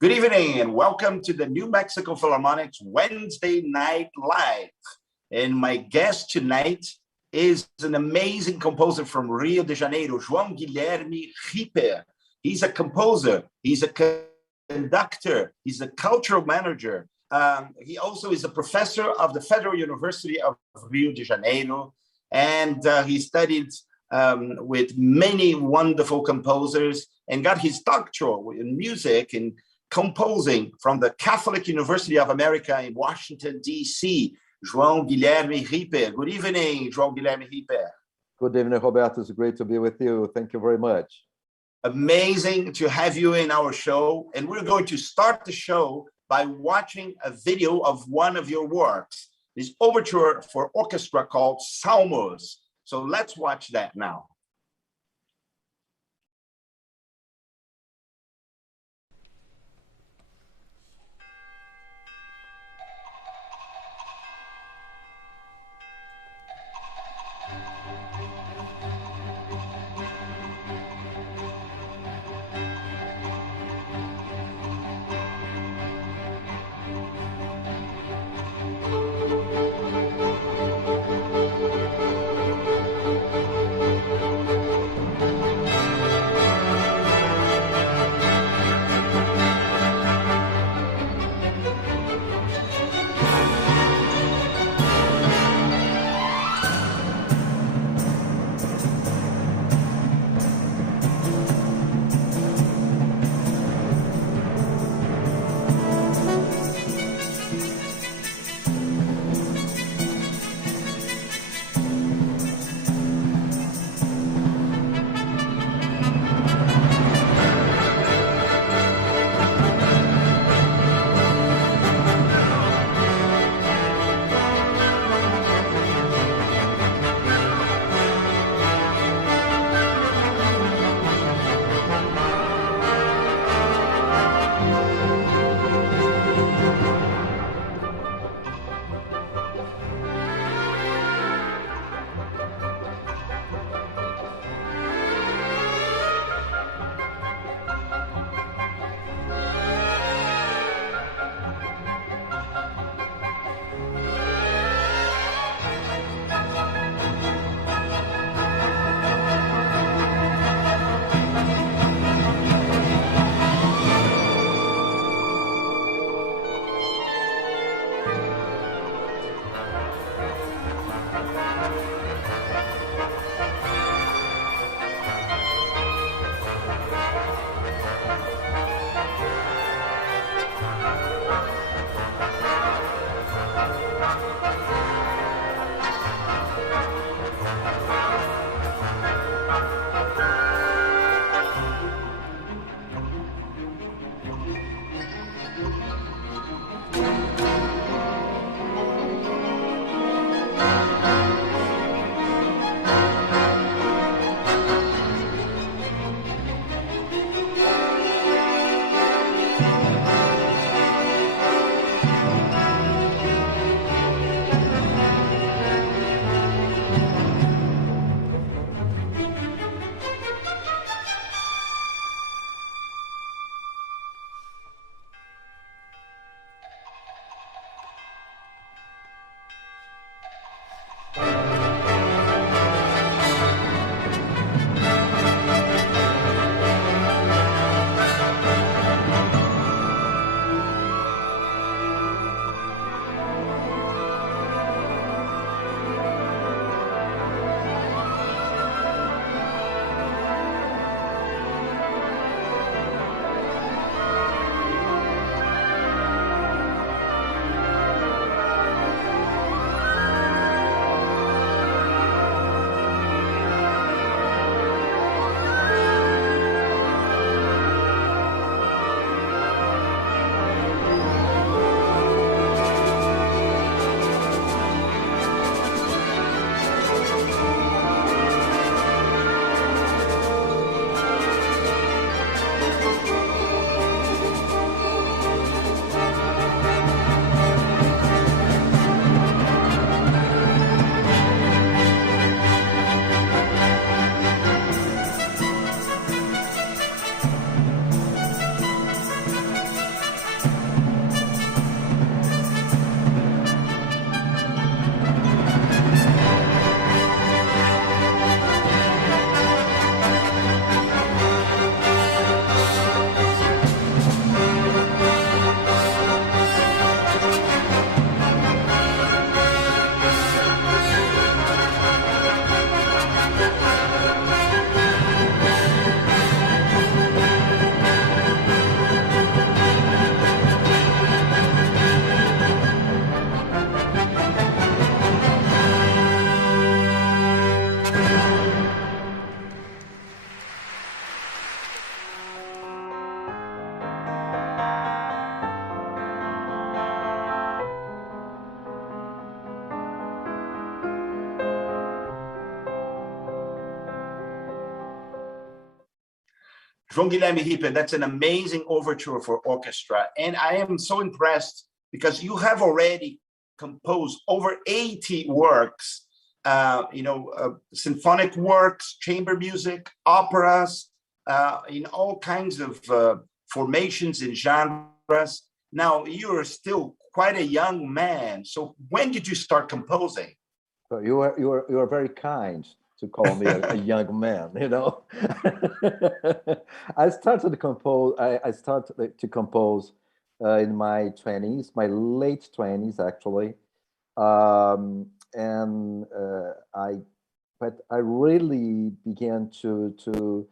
Good evening and welcome to the New Mexico Philharmonic's Wednesday Night Live. And my guest tonight is an amazing composer from Rio de Janeiro, João Guilherme Ripper. He's a composer, he's a conductor, he's a cultural manager. He also is a professor of the Federal University of Rio de Janeiro, and he studied with many wonderful composers and got his doctorate in music and composing from the Catholic University of America in Washington, D.C., João Guilherme Ripper. Good evening, João Guilherme Ripper. Good evening, Roberto. It's great to be with you. Thank you very much. Amazing to have you in our show. And we're going to start the show by watching a video of one of your works, this overture for orchestra called Salmos. So let's watch that now. João Guilherme Ripper, that's an amazing overture for orchestra. And I am so impressed because you have already composed over 80 works, symphonic works, chamber music, operas, in all kinds of formations and genres. Now, you're still quite a young man. So when did you start composing? So you are very kind to call me a young man, you know. I started to compose. I started to compose in my 20s, my late 20s actually, and I really began to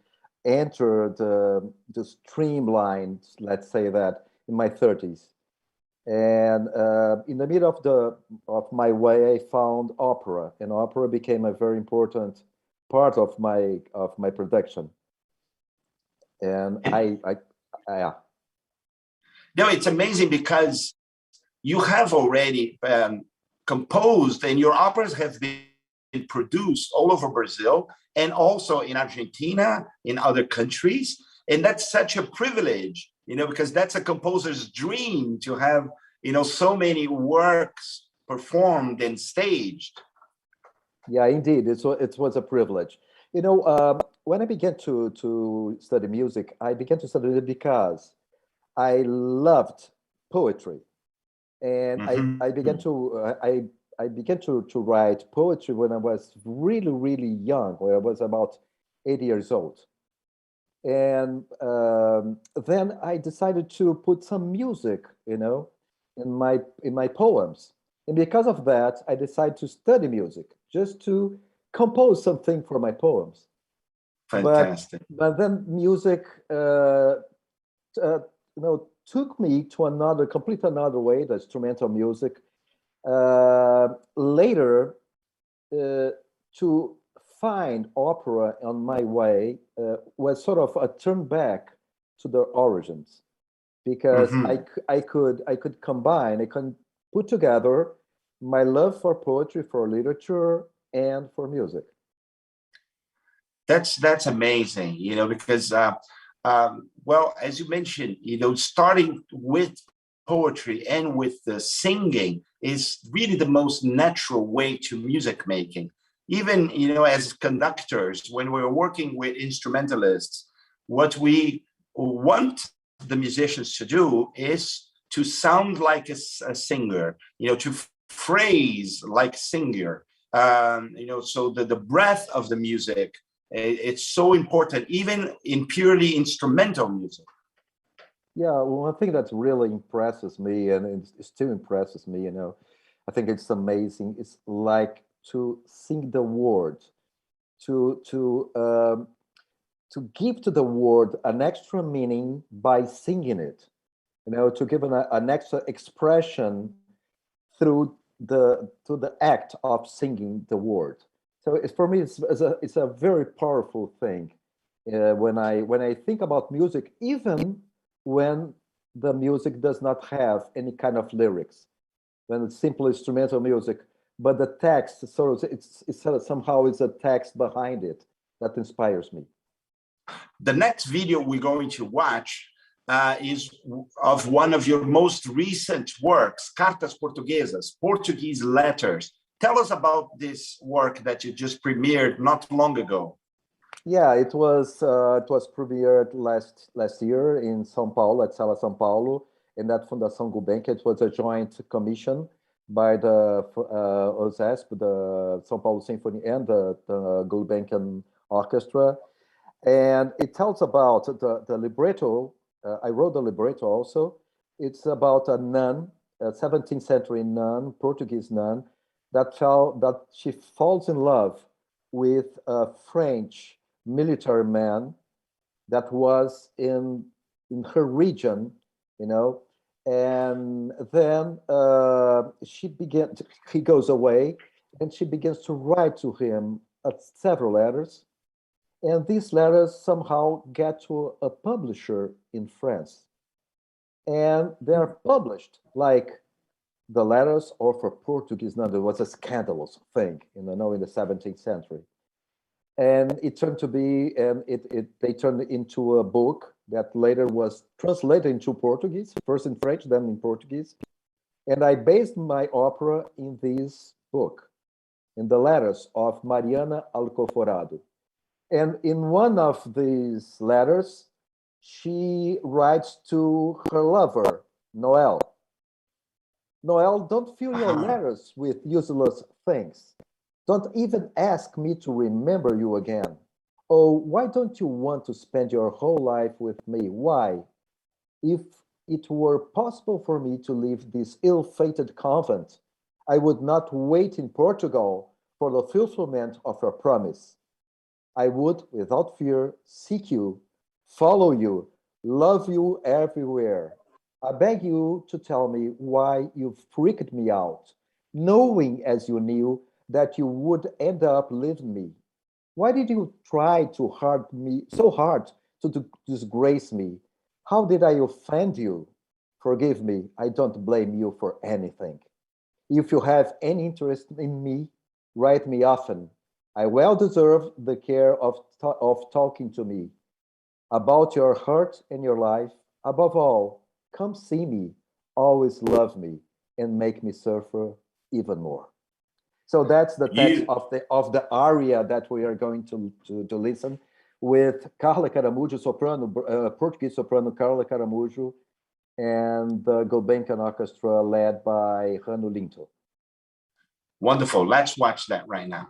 enter the streamline, let's say that, in my 30s. And in the middle of my way, I found opera, and opera became a very important part of my production. And yeah. No, it's amazing because you have already composed, and your operas have been produced all over Brazil and also in Argentina, in other countries. And that's such a privilege, because that's a composer's dream to have, so many works performed and staged. Yeah, indeed, it was a privilege. When I began to study music, I began to study it because I loved poetry, and I began to write poetry when I was really, really young, when I was about 8 years old. And then I decided to put some music, in my poems. And because of that, I decided to study music, just to compose something for my poems. Fantastic. But then music, took me to complete another way, the instrumental music. Later, to find opera on my way was sort of a turn back to the origins, because I could combine, I can put together my love for poetry, for literature, and for music. That's amazing, because well, as you mentioned, starting with poetry and with the singing is really the most natural way to music making. Even, as conductors, when we're working with instrumentalists, what we want the musicians to do is to sound like a singer, to phrase like a singer, so the breadth of the music, it's so important, even in purely instrumental music. Yeah, one thing that really impresses me, and it still impresses me, I think it's amazing. It's like to sing the word, to give to the word an extra meaning by singing it, to give an extra expression through the act of singing the word. So for me, it's a very powerful thing when I think about music, even when the music does not have any kind of lyrics, when it's simple instrumental music, but the text somehow it's a text behind it that inspires me. The next video we're going to watch is of one of your most recent works, Cartas Portuguesas, Portuguese letters. Tell us about this work that you just premiered not long ago. Yeah, it was premiered last year in São Paulo, at Sala São Paulo, in that Fundação Gulbenkian. It was a joint commission by the OSESP, the São Paulo Symphony, and the Gulbenkian Orchestra. And it tells about the libretto. I wrote the libretto also. It's about a nun, a 17th century nun, Portuguese nun, that she falls in love with a French military man that was in her region, and then he goes away, and she begins to write to him several letters, and these letters somehow get to a publisher in France, and they're published like the letters of a Portuguese nun. It was a scandalous thing, in the 17th century. And it turned to be, and they turned it into a book that later was translated into Portuguese, first in French, then in Portuguese. And I based my opera in this book, in the letters of Mariana Alcoforado. And in one of these letters, she writes to her lover, Noel. Noel, don't fill your letters with useless things. Don't even ask me to remember you again. Oh, why don't you want to spend your whole life with me? Why? If it were possible for me to leave this ill-fated convent, I would not wait in Portugal for the fulfillment of your promise. I would, without fear, seek you, follow you, love you everywhere. I beg you to tell me why you freaked me out, knowing as you knew that you would end up leaving me. Why did you try so hard to disgrace me? How did I offend you? Forgive me, I don't blame you for anything. If you have any interest in me, write me often. I well deserve the care of talking to me about your heart and your life. Above all, come see me, always love me, and make me suffer even more. So that's the text of the aria that we are going to listen with Carla Caramujo, soprano, Portuguese soprano Carla Caramujo, and the Gulbenkian Orchestra led by Rano Linto. Wonderful. Let's watch that right now.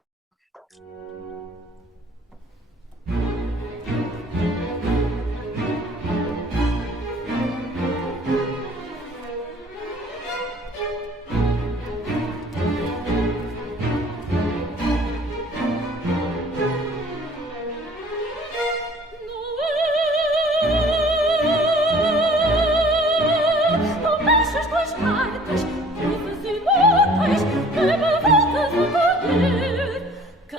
Que me voltas a correr, que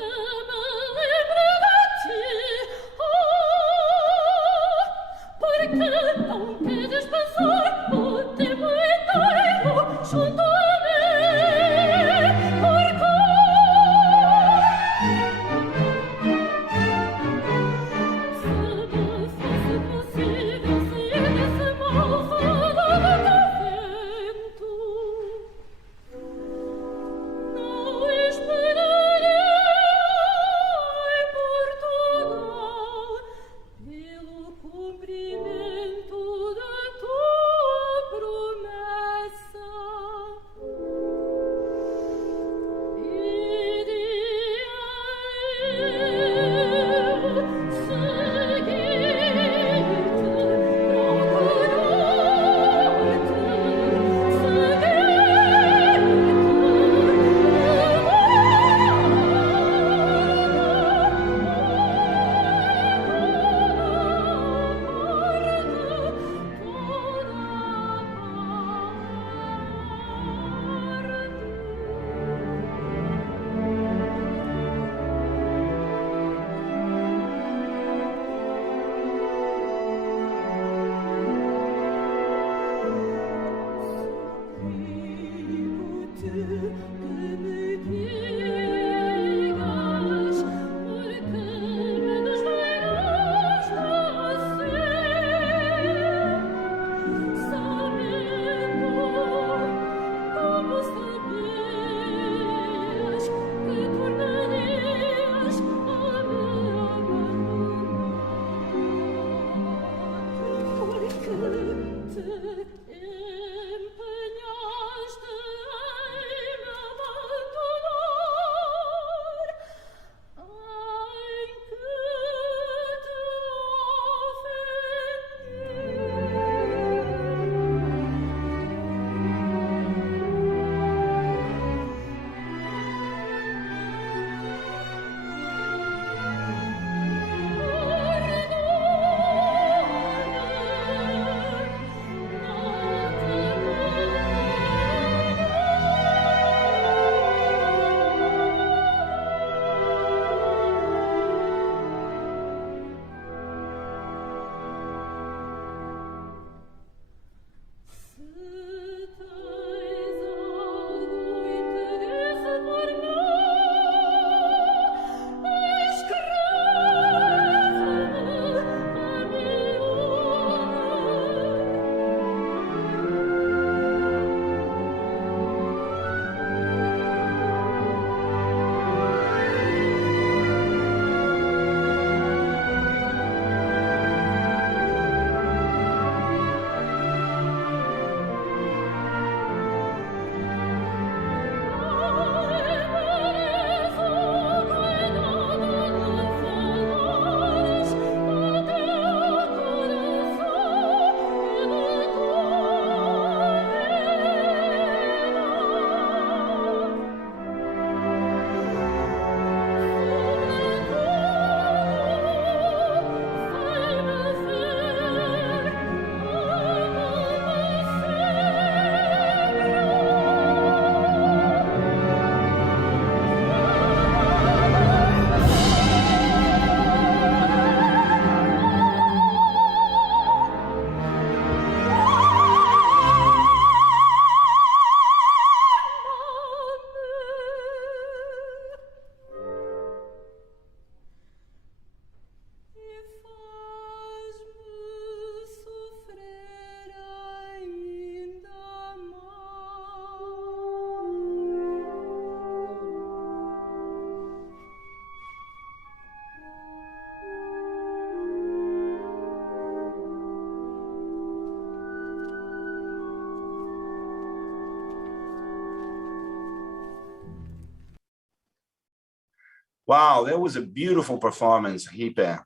Wow, that was a beautiful performance, Ripper.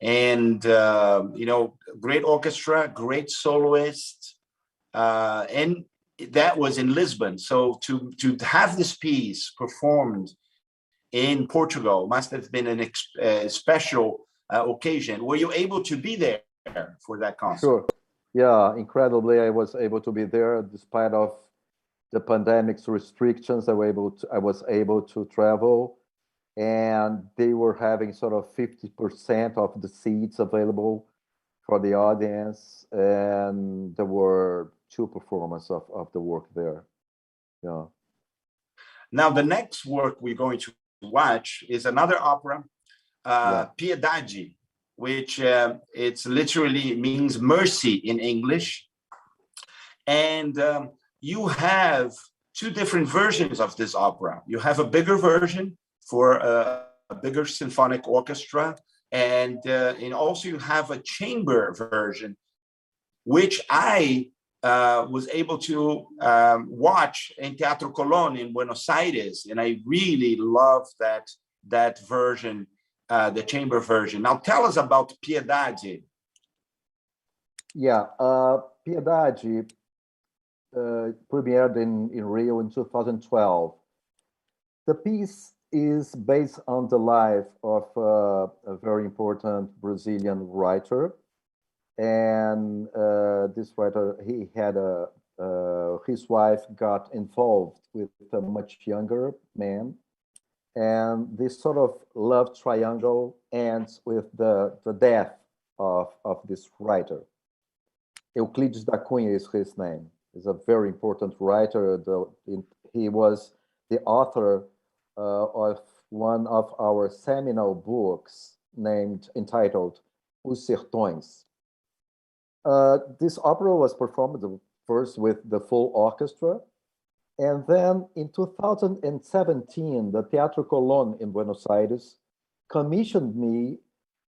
And, great orchestra, great soloist. And that was in Lisbon. So to have this piece performed in Portugal must have been a special occasion. Were you able to be there for that concert? Sure. Yeah, incredibly, I was able to be there despite of the pandemic's restrictions. I was able to travel, and they were having sort of 50% of the seats available for the audience, and there were two performances of the work there. Yeah. Now, the next work we're going to watch is another opera, Piedade, which it's literally means mercy in English. And you have two different versions of this opera. You have a bigger version for a bigger symphonic orchestra, and also you have a chamber version, which I was able to watch in Teatro Colón in Buenos Aires, and I really love that version, the chamber version. Now, tell us about Piedade. Yeah, Piedade premiered in Rio in 2012. The piece is based on the life of a very important Brazilian writer. And this writer, he had his wife got involved with a much younger man. And this sort of love triangle ends with the death of this writer. Euclides da Cunha is his name. He's a very important writer. He was the author of one of our seminal books entitled Os Sertões. This opera was performed first with the full orchestra, and then in 2017, the Teatro Colón in Buenos Aires commissioned me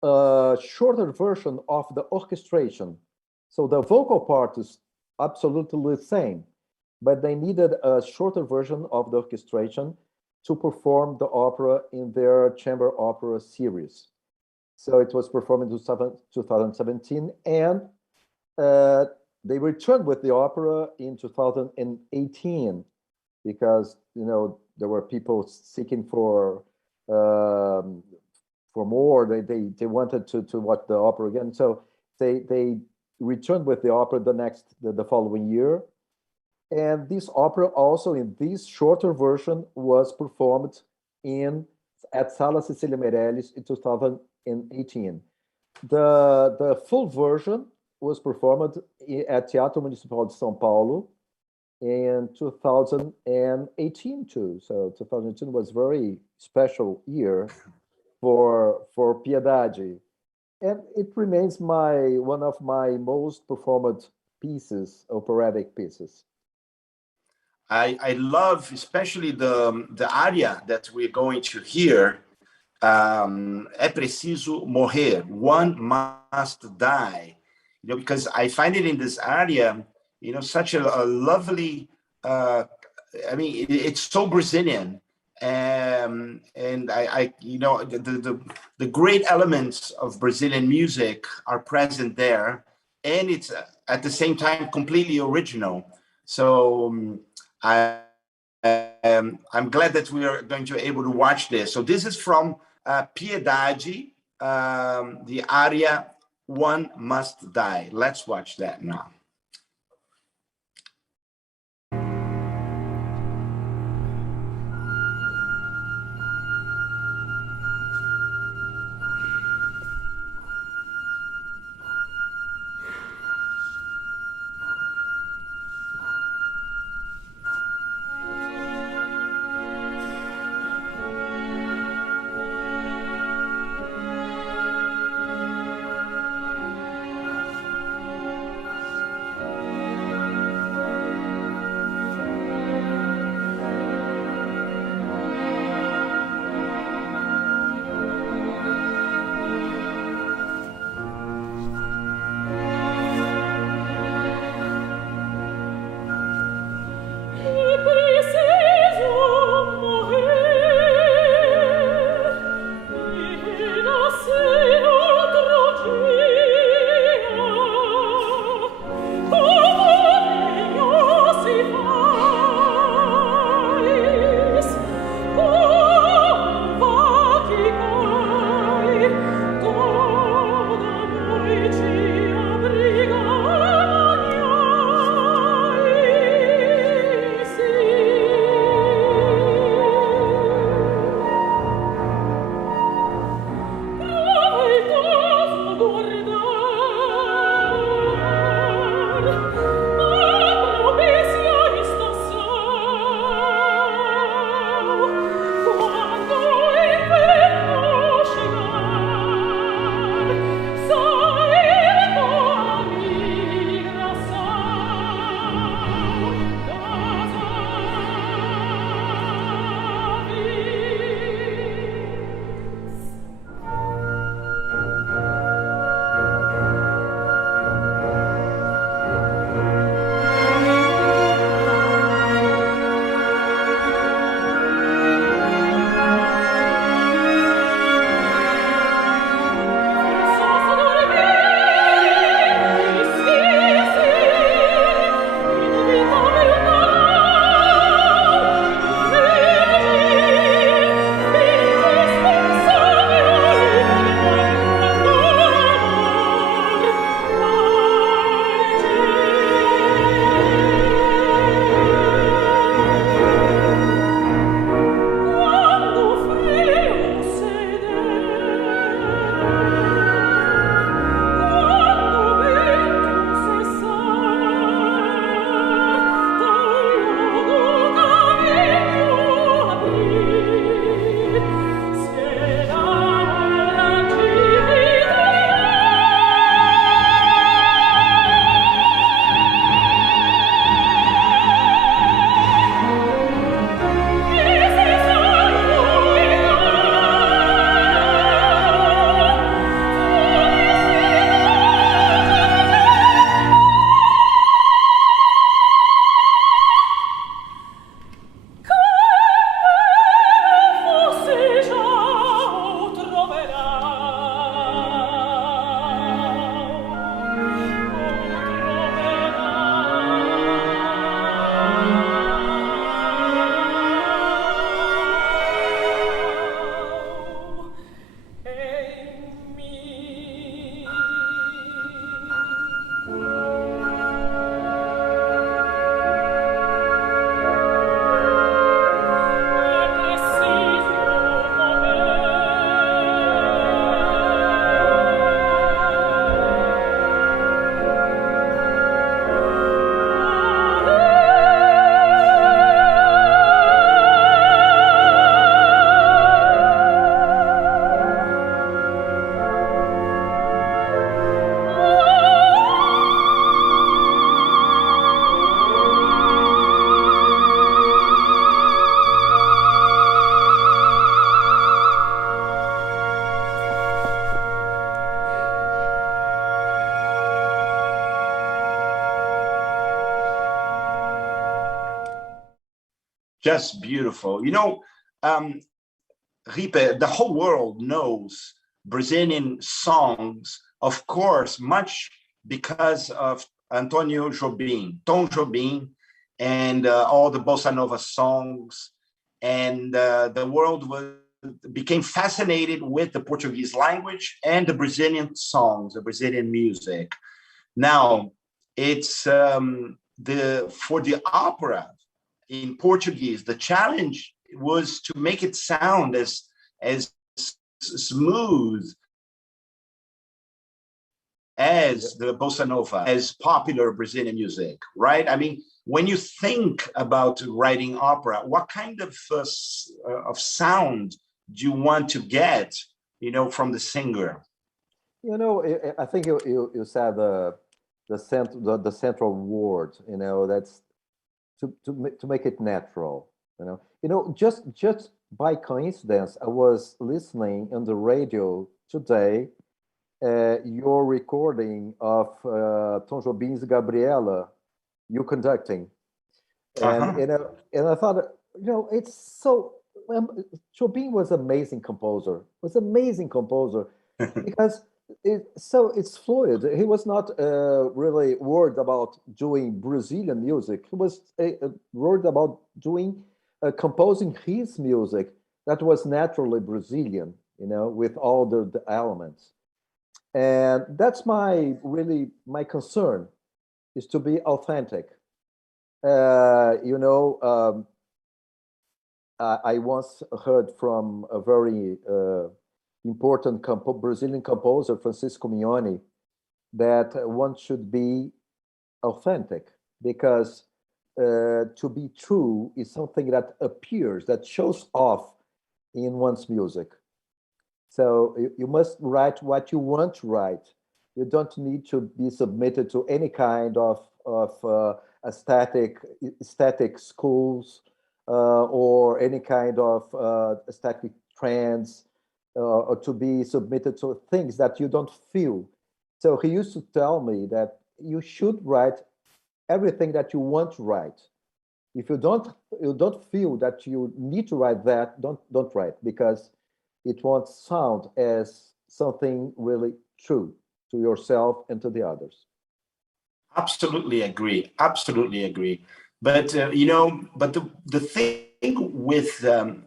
a shorter version of the orchestration. So the vocal part is absolutely the same, but they needed a shorter version of the orchestration to perform the opera in their chamber opera series. So it was performed in 2017, and they returned with the opera in 2018 because there were people seeking for more. They wanted to watch the opera again, so they returned with the opera the following year. And this opera also in this shorter version was performed at Sala Cecília Meirelles in 2018. The full version was performed at Teatro Municipal de São Paulo in 2018 too. So 2018 was a very special year for Piedade. And it remains one of my most performed pieces, operatic pieces. I love especially the aria that we're going to hear. É preciso morrer. One must die. Because I find it in this aria, such a lovely. It's so Brazilian. And the great elements of Brazilian music are present there, and it's at the same time completely original. So I'm glad that we are going to be able to watch this. So this is from Piedade, the aria "One Must Die." Let's watch that now. just beautiful. You know, Ripe, the whole world knows Brazilian songs, of course, much because of Antonio Jobim, Tom Jobim, and all the bossa nova songs. And the world became fascinated with the Portuguese language and the Brazilian songs, the Brazilian music. Now, it's for the opera in Portuguese, the challenge was to make it sound as smooth as the bossa nova, as popular Brazilian music, right? I mean, when you think about writing opera, what kind of sound do you want to get, you know, from the singer? You know, I think you said the central word. You know, that's to make it natural. You know, just by coincidence, I was listening on the radio today your recording of Tom Jobim's Gabriela, you conducting, and you know, and I thought, you know, it's so. Jobim was amazing composer. Was amazing composer because it's fluid. He was not really worried about doing Brazilian music. He was worried about doing composing his music that was naturally Brazilian. You know, with all the elements. And that's my concern, is to be authentic. You know, I once heard from a very important Brazilian composer, Francisco Mignoni, that one should be authentic, because to be true is something that appears, that shows off in one's music. So you must write what you want to write. You don't need to be submitted to any kind of aesthetic schools or any kind of aesthetic trends, or to be submitted to things that you don't feel. So he used to tell me that you should write everything that you want to write. If you don't feel that you need to write that, don't write, because it won't sound as something really true to yourself and to the others. Absolutely agree. Absolutely agree. But you know, but the thing with the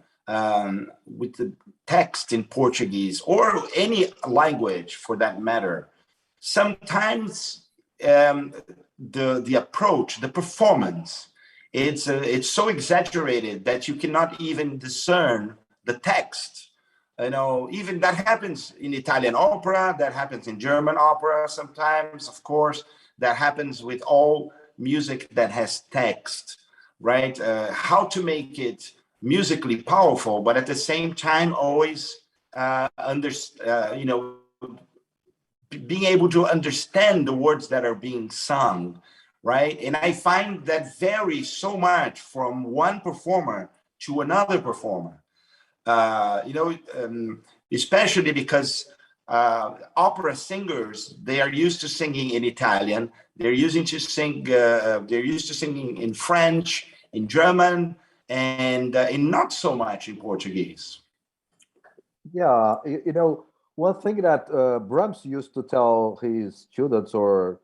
text in Portuguese, or any language for that matter, sometimes the approach, the performance, it's so exaggerated that you cannot even discern the text. You know, even that happens in Italian opera, that happens in German opera sometimes, of course, that happens with all music that has text, right? How to make it musically powerful, but at the same time, always you know, being able to understand the words that are being sung, right? And I find that varies so much from one performer to another performer. You know, especially because opera singers, they are used to singing in Italian. They're used to singing in French, in German, and in not so much in Portuguese. Yeah, you know, one thing that Brahms used to tell his students or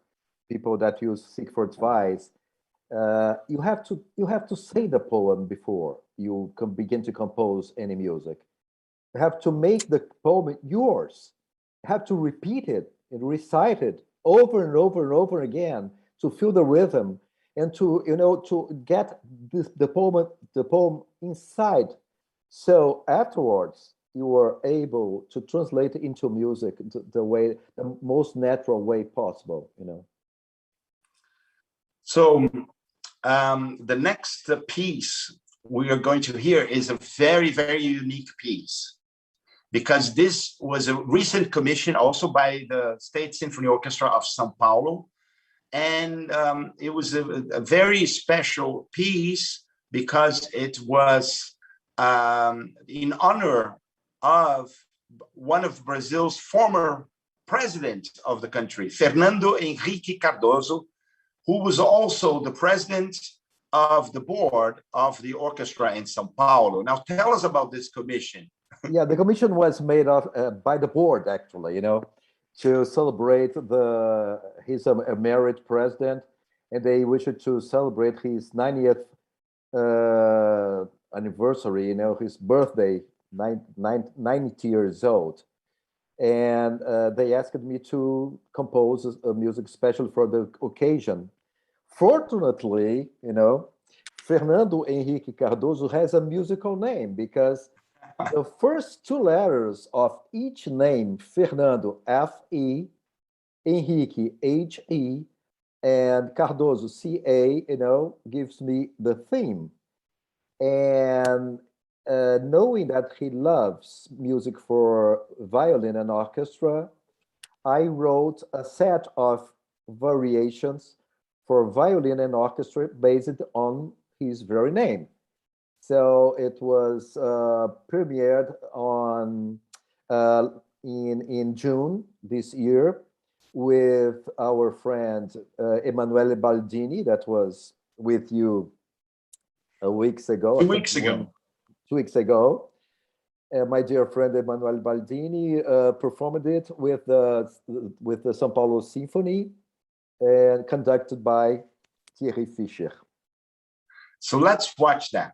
people that you seek for advice, you have to say the poem before you can begin to compose any music. You have to make the poem yours. You have to repeat it and recite it over and over and over again to feel the rhythm, and to, you know, to get the poem inside. So afterwards, you are able to translate it into music the most natural way possible. You know. So the next piece we are going to hear is a very, very unique piece, because this was a recent commission also by the State Symphony Orchestra of São Paulo. And it was a very special piece because it was in honor of one of Brazil's former president of the country, Fernando Henrique Cardoso, who was also the president of the board of the orchestra in São Paulo. Now, tell us about this commission. Yeah, the commission was made of by the board, actually, to celebrate he's a married president, and they wished to celebrate his 90th anniversary, his birthday, 90 years old. And they asked me to compose a music special for the occasion. Fortunately, Fernando Henrique Cardoso has a musical name because the first two letters of each name, Fernando, F-E, Henrique, H-E, and Cardoso, C-A, gives me the theme. And knowing that he loves music for violin and orchestra, I wrote a set of variations for violin and orchestra based on his very name. So it was premiered in June this year with our friend Emanuele Baldini, that was with you 2 weeks ago. 2 weeks ago. 2 weeks ago. My dear friend Emanuele Baldini performed it with the São Paulo Symphony, and conducted by Thierry Fischer. So let's watch that.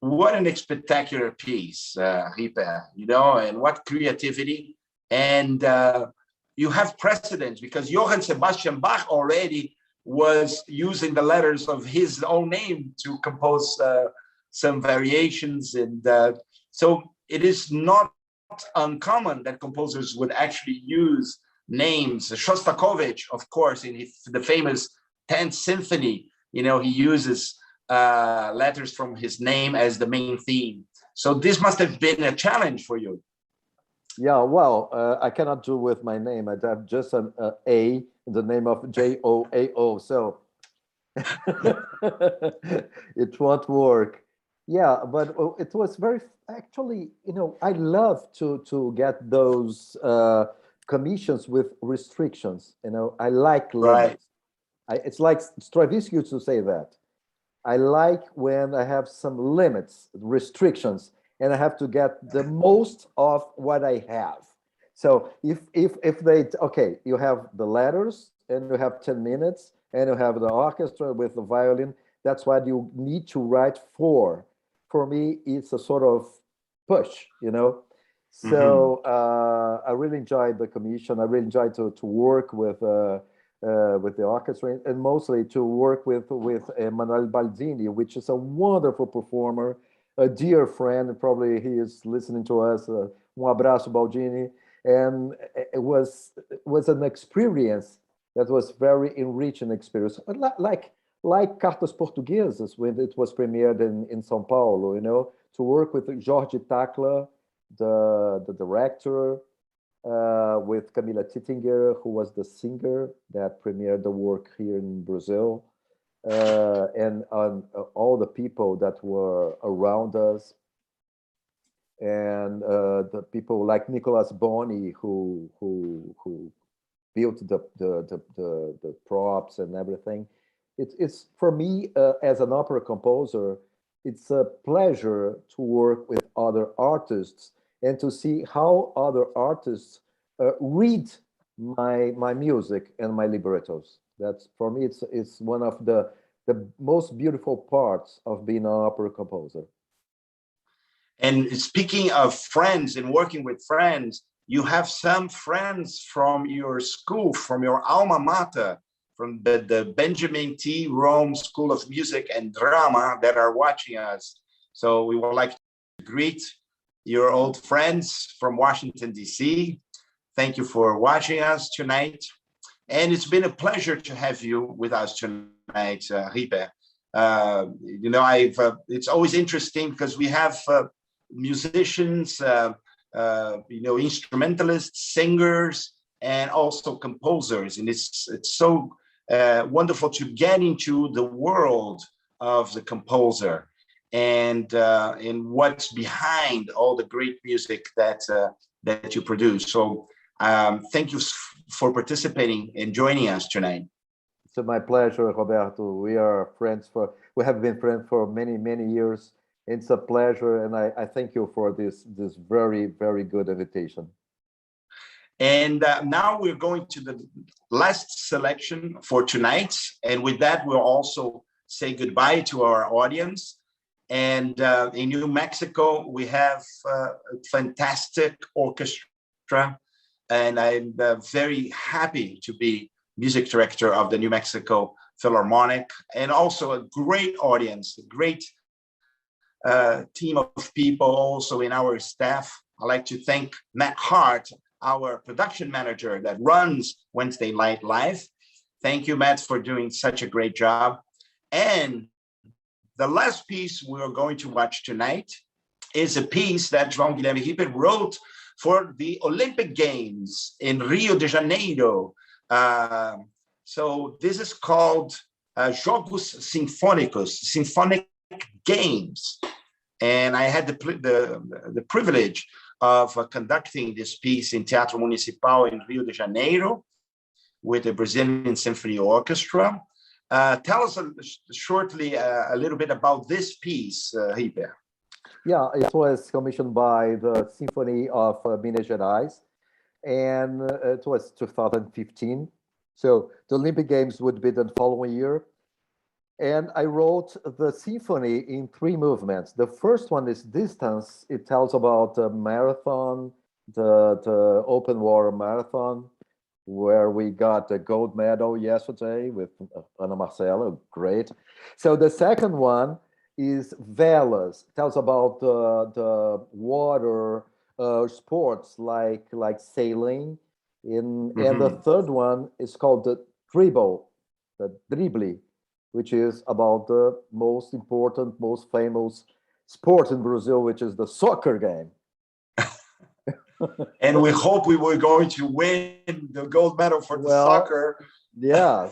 what an spectacular piece, Ripper, you know, and what creativity. And you have precedence because Johann Sebastian Bach already was using the letters of his own name to compose some variations. And so it is not uncommon that composers would actually use names. Shostakovich, of course, in the famous 10th Symphony, you know, he uses letters from his name as the main theme. So this must have been a challenge for you. Yeah, well, I cannot do with my name. I have just an A in the name of Joao, so it won't work. Yeah, but it was very, actually, you know, I love to get those commissions with restrictions. You know, I like limits. It's like Stravinsky used to say that. I like when I have some limits, restrictions, and I have to get the most of what I have. So if they, okay, you have the letters and you have 10 minutes and you have the orchestra with the violin, that's what you need to write for. For me, it's a sort of push, you know. So I really enjoyed the commission. I really enjoyed to work with the orchestra, and mostly to work with Emanuele Baldini, which is a wonderful performer, a dear friend, and probably he is listening to us. Abraço, Baldini. And it was an experience that was very enriching experience, like Cartas Portuguesas when it was premiered in São Paulo. You know, to work with Jorge Tacla, the director, with Camila Tittinger, who was the singer that premiered the work here in Brazil, and on all the people that were around us, and the people like Nicolas Boni, who built the props and everything. It's for me as an opera composer, it's a pleasure to work with other artists and to see how other artists read my music and my librettos. That's for me, it's one of the most beautiful parts of being an opera composer. And speaking of friends and working with friends, you have some friends from your school, from your alma mater, from the Benjamin T. Rome School of Music and Drama that are watching us. So we would like to greet your old friends from Washington, D.C. Thank you for watching us tonight. And it's been a pleasure to have you with us tonight, Ripper. You know, it's always interesting because we have musicians, you know, instrumentalists, singers, and also composers. And it's so wonderful to get into the world of the composer and what's behind all the great music that you produce. So thank you for participating and joining us tonight. It's my pleasure, Roberto. We have been friends for many, many years. It's a pleasure, and I thank you for this very, very good invitation. And now we're going to the last selection for tonight. And with that, we'll also say goodbye to our audience. And in New Mexico, we have a fantastic orchestra. And I'm very happy to be music director of the New Mexico Philharmonic, and also a great audience, a great team of people also in our staff. I'd like to thank Matt Hart, our production manager that runs Wednesday Night Live. Thank you, Matt, for doing such a great job. And the last piece we're going to watch tonight is a piece that João Guilherme Ripper wrote for the Olympic Games in Rio de Janeiro. So this is called Jogos Sinfônicos, Symphonic Games. And I had the privilege of conducting this piece in Teatro Municipal in Rio de Janeiro with the Brazilian Symphony Orchestra. Tell us shortly a little bit about this piece, Ripper. Yeah, it was commissioned by the Symphony of Minas Gerais, and it was 2015. So the Olympic Games would be the following year. And I wrote the symphony in 3 movements. The first one is distance. It tells about the marathon, the open water marathon, where we got the gold medal yesterday with Ana Marcela. Great. So the second one is velas. Tells about the water sports like sailing. And the third one is called the dribble, which is about the most important, most famous sport in Brazil, which is the soccer game. And we hope we were going to win the gold medal for the soccer. Yeah.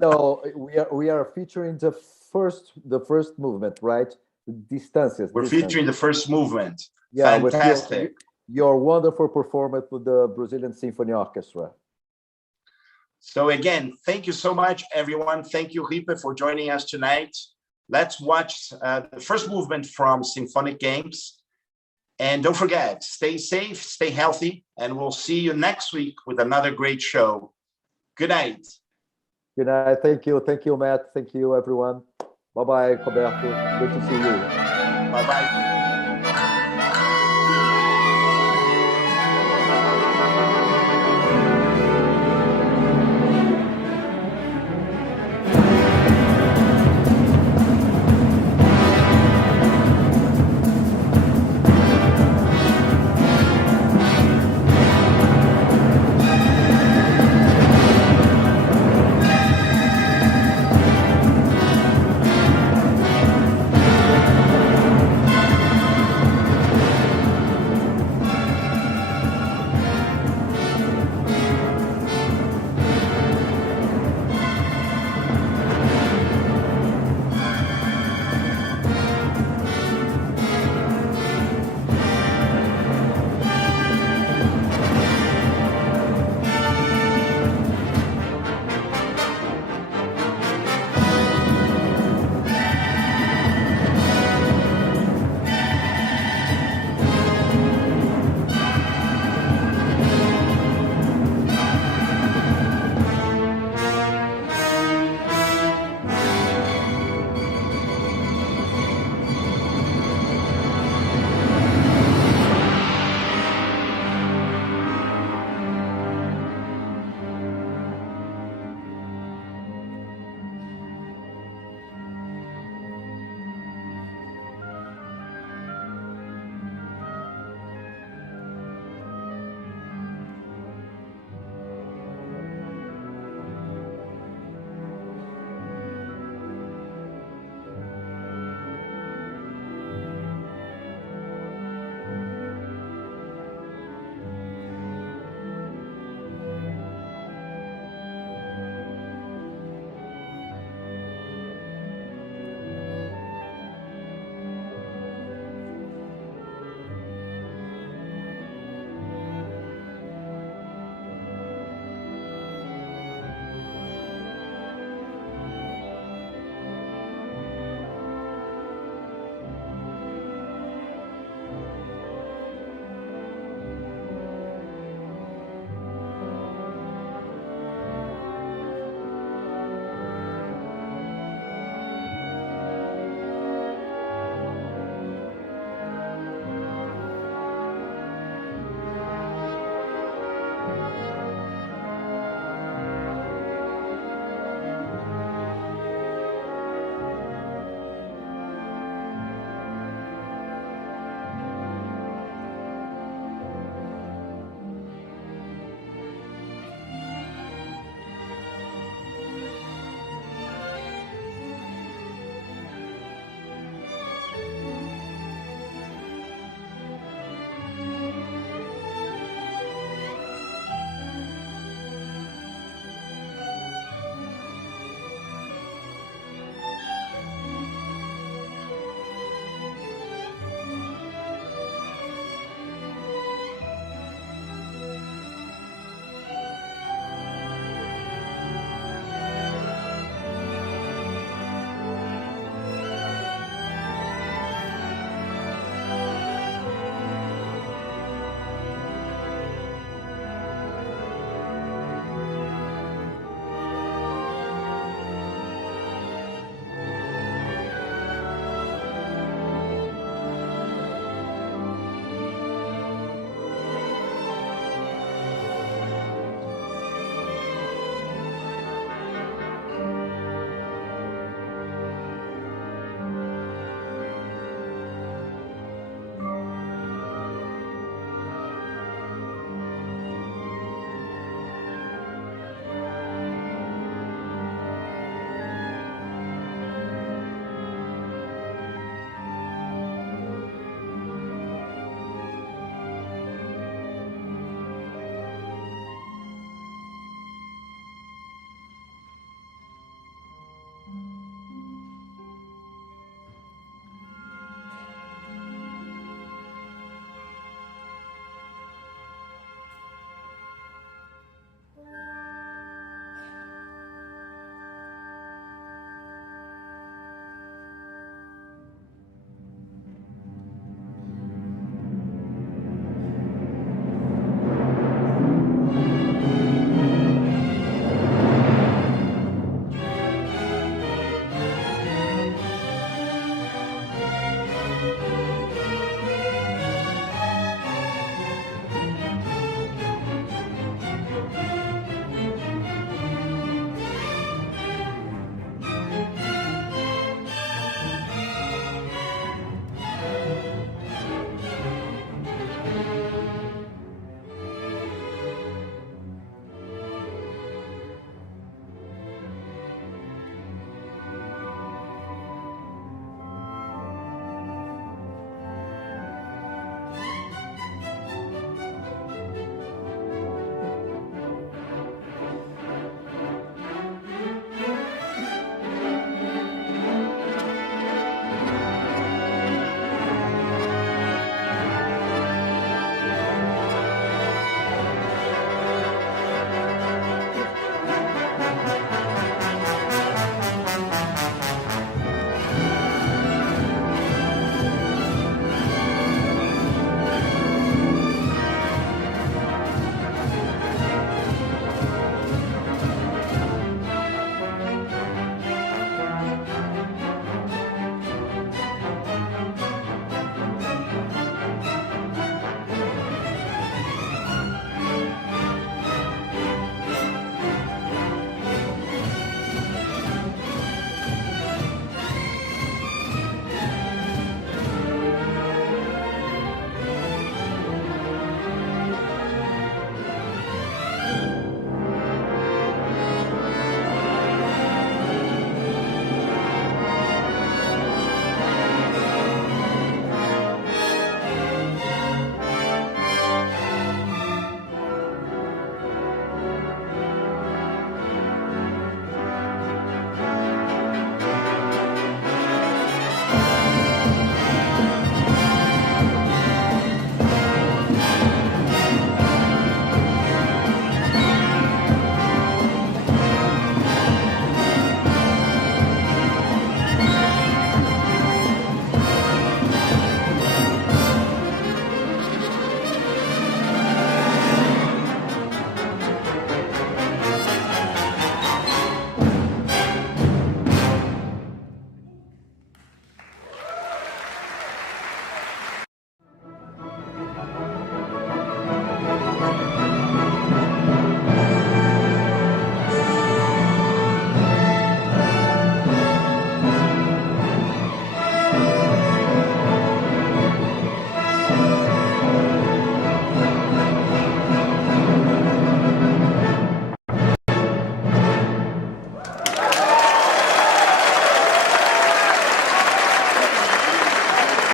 So we are featuring the first movement, right? Distances. We're featuring the first movement. Yeah, fantastic. With your wonderful performance with the Brazilian Symphony Orchestra. So again, thank you so much, everyone. Thank you, Ripper, for joining us tonight. Let's watch the first movement from Symphonic Games. And don't forget, stay safe, stay healthy, and we'll see you next week with another great show. Good night. Good night. Thank you. Thank you, Matt. Thank you, everyone. Bye-bye, Roberto. Good to see you. Bye-bye.